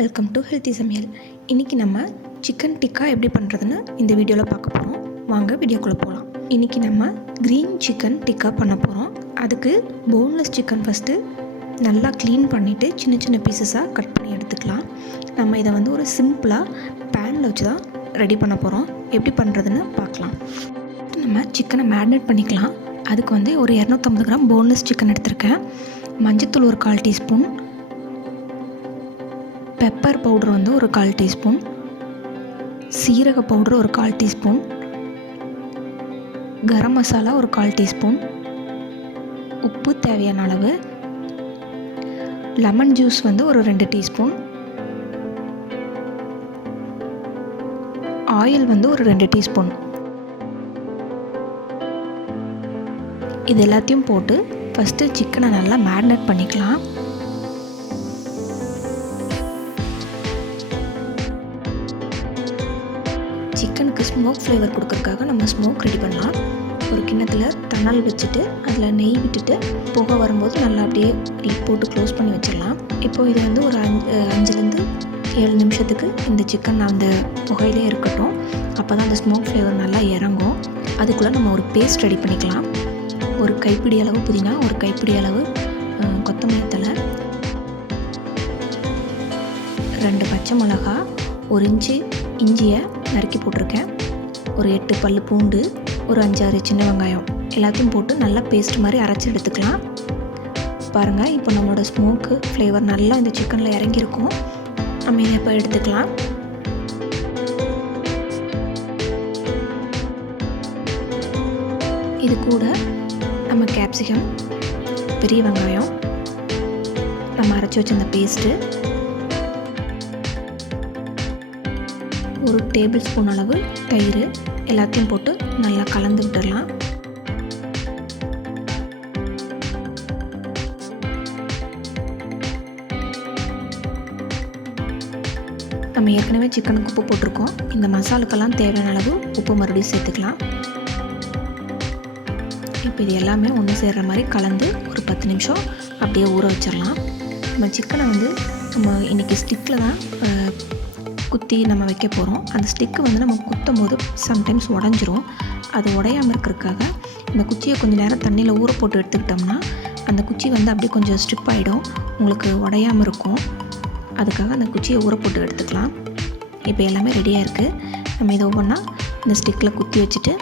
Welcome to healthy சமையல். இன்றைக்கி நம்ம சிக்கன் டிக்கா எப்படி பண்ணுறதுன்னு இந்த வீடியோவில் பார்க்க போகிறோம். வாங்க வீடியோக்குள்ளே போகலாம். இன்றைக்கி நம்ம க்ரீன் சிக்கன் டிக்கா பண்ண போகிறோம். அதுக்கு போன்லெஸ் சிக்கன் ஃபஸ்ட்டு நல்லா க்ளீன் பண்ணிவிட்டு சின்ன சின்ன பீசஸாக கட் பண்ணி எடுத்துக்கலாம். நம்ம இதை ஒரு சிம்பிளாக பேனில் வச்சு தான் ரெடி பண்ண போகிறோம். எப்படி பண்ணுறதுன்னு பார்க்கலாம். நம்ம சிக்கனை மேரினேட் பண்ணிக்கலாம். அதுக்கு ஒரு 250 கிராம் போன்லெஸ் சிக்கன் எடுத்திருக்கேன். மஞ்சத்தூள் ஒரு 1/4 டீஸ்பூன், பெப்பர் பவுடர் ஒரு 1/4 டீஸ்பூன், சீரக பவுடர் ஒரு 1/4 டீஸ்பூன், கரம் மசாலா ஒரு 1/4 டீஸ்பூன், உப்பு தேவையான அளவு, லெமன் ஜூஸ் ஒரு 2 டீஸ்பூன், ஆயில் ஒரு 2 டீஸ்பூன். இது எல்லாத்தையும் போட்டு ஃபஸ்ட்டு சிக்கனை நல்லா மேரினேட் பண்ணிக்கலாம். சிக்கனுக்கு ஸ்மோக் ஃப்ளேவர் கொடுக்கறதுக்காக நம்ம ஸ்மோக் ரெடி பண்ணலாம். ஒரு கிண்ணத்தில் தணல் வச்சுட்டு அதில் நெய் விட்டுட்டு புகை வரும்போது நல்லா அப்படியே லிட் போட்டு க்ளோஸ் பண்ணி வச்சிடலாம். இப்போது இது ஒரு 5லேருந்து 7 நிமிஷத்துக்கு இந்த சிக்கன் அந்த புகையிலே இருக்கட்டும். அப்போ தான் அந்த ஸ்மோக் ஃப்ளேவர் நல்லா இறங்கும். அதுக்குள்ளே நம்ம ஒரு பேஸ்ட் ரெடி பண்ணிக்கலாம். ஒரு கைப்பிடி அளவு புதினா, ஒரு கைப்பிடி அளவு கொத்தமல்லி தழை, 2 பச்சை மிளகா, 1 இன்ச்சு இஞ்சியை நறுக்கி போட்டிருக்கேன், ஒரு 8 பல் பூண்டு, ஒரு 5-6 சின்ன வெங்காயம் எல்லாத்தையும் போட்டு நல்லா பேஸ்ட் மாதிரி அரைச்சி எடுத்துக்கலாம். பாருங்கள், இப்போ நம்மளோட ஸ்மோக்கு ஃப்ளேவர் நல்லா இந்த சிக்கனில் இறங்கியிருக்கும். நம்ம இதை இப்போ எடுத்துக்கலாம். இது கூட நம்ம கேப்சிகம், பெரிய வெங்காயம், நம்ம அரைச்சி வச்சிருந்த பேஸ்ட்டு, ஒரு டேபிள் ஸ்பூன் அளவு தயிர் எல்லாத்தையும் போட்டு நல்லா கலந்து விட்டுடலாம். நம்ம ஏற்கனவே சிக்கனுக்கு உப்பு போட்டிருக்கோம். இந்த மசாலுக்கெல்லாம் தேவையான அளவு உப்பு மறுபடியும் சேர்த்துக்கலாம். இப்போ இது எல்லாமே ஒன்று சேர்கிற மாதிரி கலந்து ஒரு 10 நிமிஷம் அப்படியே ஊற வச்சிடலாம். நம்ம சிக்கனை நம்ம இன்றைக்கி ஸ்டிக்கில் தான் குத்தி நம்ம வைக்க போகிறோம். அந்த ஸ்டிக்கு நம்ம குத்தும் போது சம்டைம்ஸ் உடஞ்சிரும். அது உடையாமல் இருக்கிறதுக்காக இந்த குச்சியை கொஞ்சம் நேரம் தண்ணியில் ஊற போட்டு எடுத்துக்கிட்டோம்னா அந்த குச்சி அப்படியே கொஞ்சம் ஸ்ட்ரிப் ஆகிடும், உங்களுக்கு உடையாமல் இருக்கும். அதுக்காக அந்த குச்சியை ஊற போட்டு எடுத்துக்கலாம். இப்போ எல்லாமே ரெடியாக இருக்குது. நம்ம இதை ஒவ்வொன்றா இந்த ஸ்டிக்கில் குத்தி வச்சுட்டு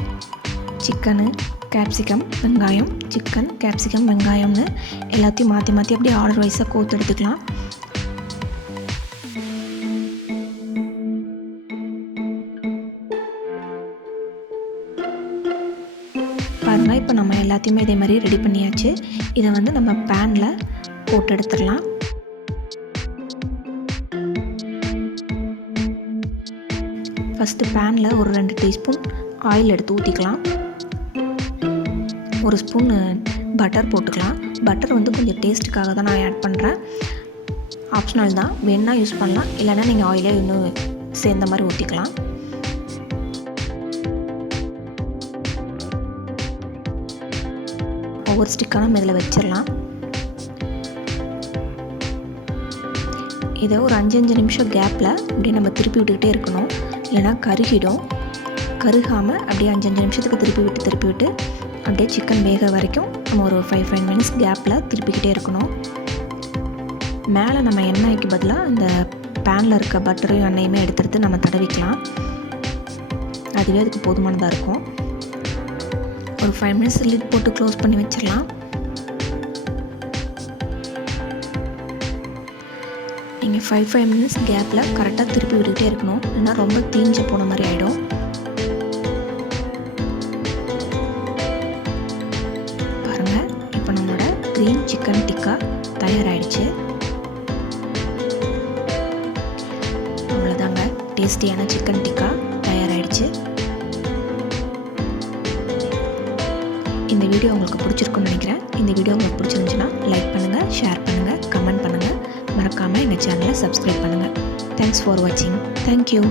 சிக்கனு, கேப்சிகம், வெங்காயம், சிக்கன், கேப்சிகம், வெங்காயம்னு எல்லாத்தையும் மாற்றி மாற்றி அப்படியே ஆர்டர் வைஸாக கோர்த்து எடுத்துக்கலாம். பாருங்கள், இப்போ நம்ம எல்லாத்தையுமே இதே மாதிரி ரெடி பண்ணியாச்சு. இதை நம்ம பேனில் போட்டு எடுத்துடலாம். ஃபஸ்ட்டு பேனில் ஒரு 2 டீஸ்பூன் ஆயில் எடுத்து ஊற்றிக்கலாம். ஒரு ஸ்பூன் பட்டர் போட்டுக்கலாம். பட்டர் கொஞ்சம் டேஸ்ட்டுக்காக தான் நான் ஆட் பண்ணுறேன். ஆப்ஷனல் தான், வேணுன்னா யூஸ் பண்ணலாம், இல்லைன்னா நீங்கள் ஆயிலே இன்னும் சேர்ந்த மாதிரி ஊற்றிக்கலாம். ஒவ்வொரு ஸ்டிக்காக நம்ம இதில் வச்சிடலாம். இதை ஒரு 5 நிமிஷம் கேப்பில் அப்படியே நம்ம திருப்பி விட்டுக்கிட்டே இருக்கணும், இல்லைன்னா கருகிடும். கருகாமல் அப்படியே 5 நிமிஷத்துக்கு திருப்பி விட்டு அப்படியே சிக்கன் வேக வரைக்கும் நம்ம ஒரு 5 மினிட்ஸ் கேப்பில் திருப்பிக்கிட்டே இருக்கணும். மேலே நம்ம எண்ணெய்க்கு பதிலாக இந்த பேனில் இருக்க பட்டரையும் எண்ணெயுமே எடுத்து நம்ம தடவிக்கலாம். அதுவே அதுக்கு போதுமானதாக இருக்கும். ஒரு 5 மினிட்ஸ் லிட் போட்டு க்ளோஸ் பண்ணி வச்சிடலாம். நீங்கள் 5 மினிட்ஸ் கேப்பில் கரெக்டாக திருப்பி விட்டுக்கிட்டே இருக்கணும், இல்லைன்னா ரொம்ப தீஞ்சு போன மாதிரி ஆகிடும். க்ரீன் சிக்கன் டிக்கா தயாராகிடுச்சு. அவ்வளோதாங்க, டேஸ்டியான சிக்கன் டிக்கா தயாராகிடுச்சு. இந்த வீடியோ உங்களுக்கு பிடிச்சிருக்குன்னு நினைக்கிறேன். இந்த வீடியோ உங்களுக்கு பிடிச்சிருந்துச்சுன்னா லைக் பண்ணுங்கள், ஷேர் பண்ணுங்கள், கமெண்ட் பண்ணுங்கள். மறக்காமல் எங்கள் சேனலை சப்ஸ்கிரைப் பண்ணுங்கள். தேங்க்ஸ் ஃபார் வாட்சிங். தேங்க்யூ.